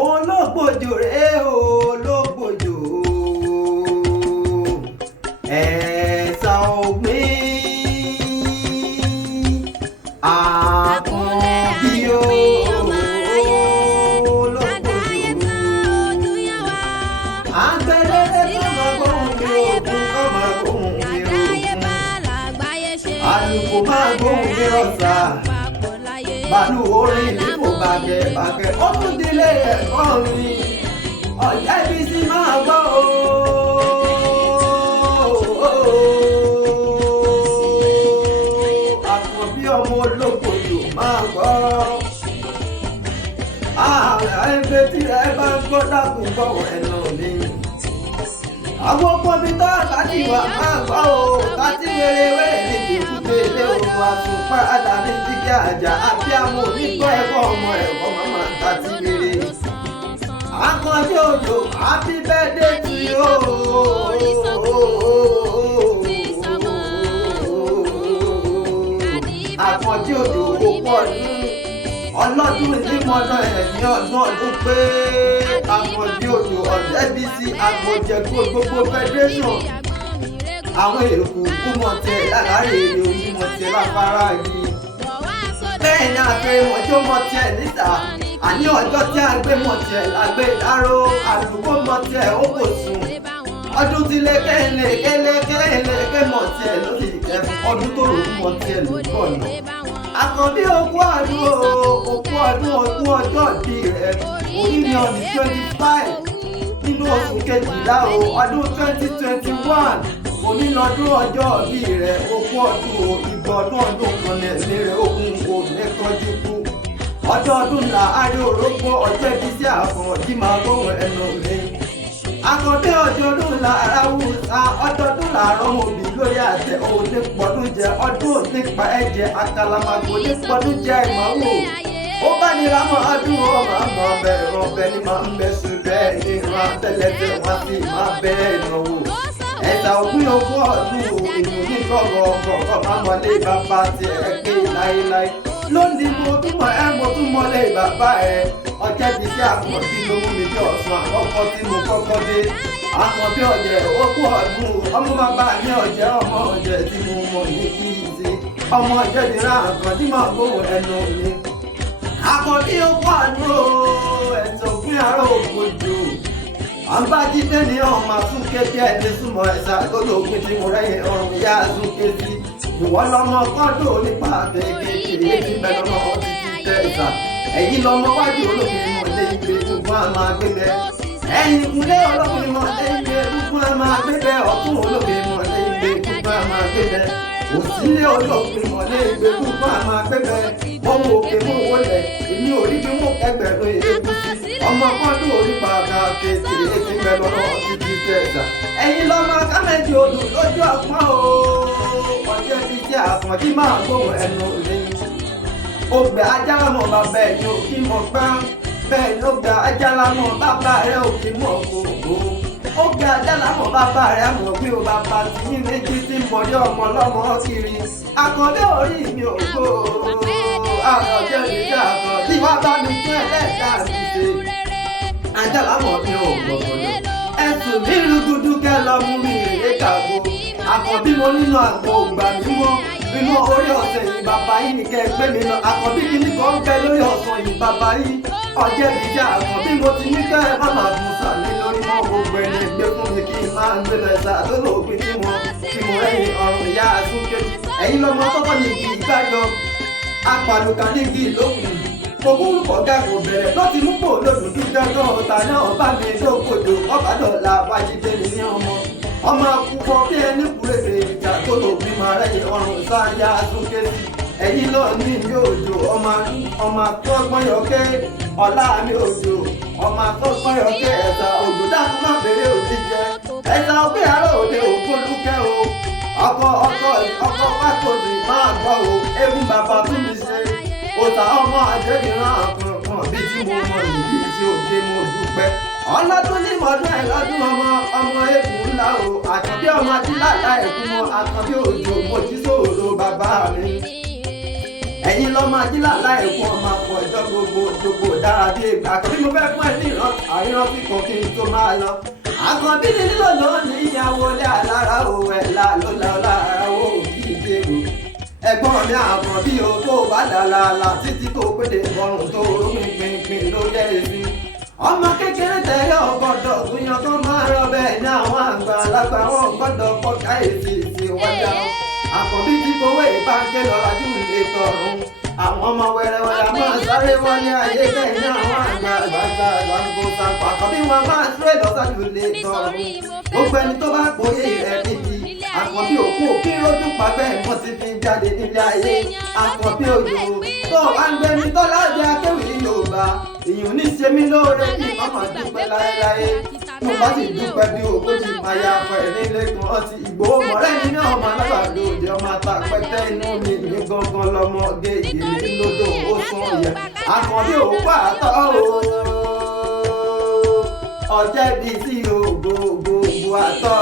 ológbòjò rèé o ológbòjò ẹ̀sà ògbìn àkànbí o ológbòjò àgbẹ̀dẹ̀dẹ̀ kọ́mọ gbóhùn mi òkun kọ́mọ gbóhùn mi òkun àlùkò máa gbóhùn mi ọ̀sà bàálù orin ní kò bàgẹ̀ ó tún délé ẹ̀kọ́ mi ọ̀jẹ̀ bí sí máa gbọ́ o. Àkànbí ọmọ ológbòjò máa gbọ́. Ẹgbẹ́ tí ẹ bá ń gbọ́ dákun gbọ́ ẹnu mi. Àwọn ọkọ̀bí tó àtàkì wà máa gbọ́ o. Tàtí wérewére ní ìdíkùté ilé òun àtúnpá àdáni jíjẹ́ àjà àbí àwọn onígbọ́ ẹ̀kọ́ ọmọ ẹ̀kọ́ máa ń tàtí wéré. Àkànbí òjò happy birthday to you. Àkànbí òjò òpó ọlọ́dún ní mọ́nà ẹ̀mí ọdún pé Àkànbí òjò Ọ̀jẹ́bísí agbójẹ̀kú gbogbo federation àwọn èkó kú mọ̀ tẹ̀ láàárín èrè orí mọ̀ tẹ̀ láfárá yìí bẹ́ẹ̀ ni àpẹẹrẹ mọ̀jọ́ mọ̀ tẹ̀ níta àní ọjọ́ tí a gbé mọ̀ tẹ̀ lágbé dáró àdúgbò mọ̀ tẹ̀ ó kò sùn ọdún tí lẹ́kẹ́lẹ́kẹ́ mọ̀ tẹ̀ lórí ìkẹfún ọdún tó rò mọ̀ tẹ̀ lókọ̀ náà. Àkànbí òkú ọdún ọjọ́ ìbí rẹ̀ orí ni on the 25 nínú oṣù kejìlá ọdún 2021 onílọ́dún ọjọ́ ìbí rẹ̀ òkú ọdún ìgbà ọdún kan lè rẹ̀ ogun kò lẹ́tọ́jú kú ọdọọdún là árí orógbó Ọ̀jẹ́bísí Àkànbí máa gbóhùn ẹnu mi. Àkànbí ọdọọdún là aráwùsá ọdọọdún là rọmọbì lórí àtẹ òní pọdún jẹ ọdún òní pa ẹ̀jẹ̀ àkàlàmàgbò ní pọdún jẹ ìmọ̀wò ó bá nira mọ́ ọdún ọmọ àmọ́ bẹ̀rẹ̀ ọbẹ̀ ni máa ń bẹ̀ sùn bẹ́ẹ̀ ni ìran tẹ́lẹ̀tẹ̀ wọn sì máa bẹ̀rẹ̀ ìnáwó ẹ̀sà òpin ogún ọdún ènìyàn ní gọ́gọ́gọ́ máa mọ̀lé bàbá tiẹ̀ gbé láéláé lónìí mo tún mọ̀lé bàbá ẹ̀ Ọ̀jẹ́bísí Àkànbí ló mú mi bí ọ̀sán àkọ́kọ́ tí mo kọ́kọ́ dé Àkànbí ọ̀jẹ̀ ogún ọdún ọmọ bàbá mi ọ̀jẹ̀ ọmọ ọ̀jẹ̀ tí mo mọ̀ ní kí n ṣe ọmọ ọ̀jẹ̀ nira Àkànbí máa gbóhùn ẹnu mi. Àkànbí ogún ọdún ẹ̀sọ̀ òpin àárọ̀ ògbójò àgbájídé ni ọmọ àtúnkè bí ẹni súnmọ́ ẹ̀sà tó lóògùn tí mo rẹ́yìn ọrùn ìyá àtúnkè sí ìwọ lọmọ kọ́ńdò nípa kékeré èyí bẹ́ẹ̀ lọ́mọ ti tẹ̀ ẹ̀sà ẹ̀yìn lọmọ wájú olóbìnrin mọ̀lẹ́ ìgbé gbogbo àmà gbẹgbẹ ẹ̀yìn ìkúlẹ̀ olóbìnrin mọ̀lẹ́ ìgbé gbogbo àmà gbẹgbẹ ọ̀tún olóbìnrin mọ̀lẹ́ ìgbé gbogbo àmà gbẹgbẹ òsínlẹ̀ olóbìnrin mọ̀lẹ́ ìgbé gbogbo àmà gbẹgbẹ mo wò òkè mo wọlé èmi ò rí bí mo kẹgbẹ̀rún èébùsí ọmọ kọ́ńdò orí bàbá kékeré èyí bẹ́ẹ̀ lọ́mọ ti tẹ̀ ẹ̀sà ẹ̀yìn lọmọ kámẹ́jì odò lójú àpọ́n o Ọ̀jẹ́bísí Àkànbí máa gbóhùn ẹnu mi. Ògbà ajálámọ̀ bàbá ẹ̀ ní òkì mọ̀ gbá bẹ́ẹ̀ ló gba ajálámọ̀ bàbá rẹ̀ òkì mọ̀ gbogbo. Ògbà ajálámọ̀ bàbá rẹ̀ àmọ̀ bí o bàbá tí ní méjì tí mọ̀lẹ́ ọmọ lọ́mọ kiri. Àkànbí orí mi ò gbó Ọ̀jẹ́bísí Àkànbí wá bá mi tún ẹlẹ́ẹ̀dá mi ṣe. Ajálámọ̀ mi ò gbọ̀gbọ̀ ẹ̀sùn mi rúgudu kẹ́ lọ mú mi rèé kàgbo. Àkànbí mo nínú àgbo ògbà mímọ́ nínú orí ọ̀sẹ̀ yìí bàbá yìí ní kẹ́ ẹ gbé mi lọ Àkànbí kìíní kan ń bẹ lórí ọ̀sán yìí bàbá yìí Ọ̀jẹ́bísí Àkànbí mo ti ní kẹ́ ẹ má máa gùn sàlẹ̀ lórí mọ́ gbogbo ẹni gbé fún mi kí n máa ń gbé lọ ẹ̀sà tó lóògbé tí mo rẹ́yìn ọ̀run ìyá àtúnkè ẹ̀yin lọ́mọ kọ́kọ́ ní igi ìgbàjọ apàlùkà ní igi ìlókùn ogúnrúkọ gàgò bẹ̀rẹ̀ lọ́ti mú pò lódùdú dandan ọ̀tá náà bá mi lókòjò ọ̀bàdàn wájídé mi ní ọmọ akúkọ bí ẹni kúrèdè ìjà tó lò bí máa rẹ́yìn ọrùn sáyà súnké sí ẹ̀yìn náà ní ìlú òjò ọmọ akọ́gbọ́n yọkẹ́ ọ̀la mi òjò ọmọ akọ́gbọ́n yọkẹ́ ẹ̀sà òjò dákú má bèrè òjì jẹ ẹ̀sà òbí àárọ̀ òde ògbólúkẹ́ o ọkọ̀ pàtòdì máa gbọ́ o eégún bàbá tún mi ṣe òtà ọmọ àjẹmíran àkànkàn bí tí mo mọ ìdí tí òde mo dúpẹ́ ọlọ́dún ní mọ̀ọ́dún ẹ̀ lọ́dún ọmọ eégún ńlá o Àkànbí ọmọ adílàlá ẹ̀kún mọ́ Àkànbí òjò mojí sòrò bàbá mi ẹ̀yin lọ́mọ adílàlá ẹ̀kún ọmọ àpọ̀ ẹjọ́ gbogbo dára bí Àkànbí mo fẹ́ fún ẹ ní àrírántí kan kí n tó máa lọ. Àkànbí ni lọ́nà ní ìyàwó ní alára òwe lálọ́lá lára ó kì í dèrò. Ẹ̀gbọ́n mi Àkànbí o tó bá dàlàlà títí tó péde bọ̀rùn tó rómi gbìngbìn ló yẹ èsì. Ọmọ kékeré tẹ̀lé ọgbọ́dọ̀ gbìyàn tó máa rọ bẹ́ẹ̀ ní àwọn àgbàlagbà wọn gbọ́dọ̀ kọ́ka èsì wọn dá. Àkànbí ti kówó ìbáńkẹ́ lọ́lájú ilé tọ̀run. Àwọn ọmọ wẹrẹwẹrẹ máa sáré wọn ní ayé bẹ́ẹ̀ ní àwọn àgbàlagbà lọ́ngbọ̀n sàpà. Àkànbí wọn máa sáré lọ́sájú ilé tọ̀run. Gbogbo ẹni tó bá pòye rẹ̀ níbi. Àkànbí òkú òkín lójú pàgbẹ́ ìmọ̀ ti fi jáde nílé ayé. Àkànbí òjò tó wá ń gbẹni tọ́lá jẹ́ akéwì Yorùbá. Èèyàn ní ṣe mí lóore bí màmá dúpẹ́ láéláé. Mo bá sì dúpẹ́ bí ògbójì máa ya afọ ẹ̀ nílé kan ọtí Ìgbòho mọ̀rẹ́ mi ní ọmọ alábàádó òde ọmọ àtàpẹ́tẹ́ inú mi ní gangan lọ́mọ gègé lódò ó sún yẹ. Àkànbí òkú àtọ́ o ọjẹ́ bíi sí ògbógbò àtọ́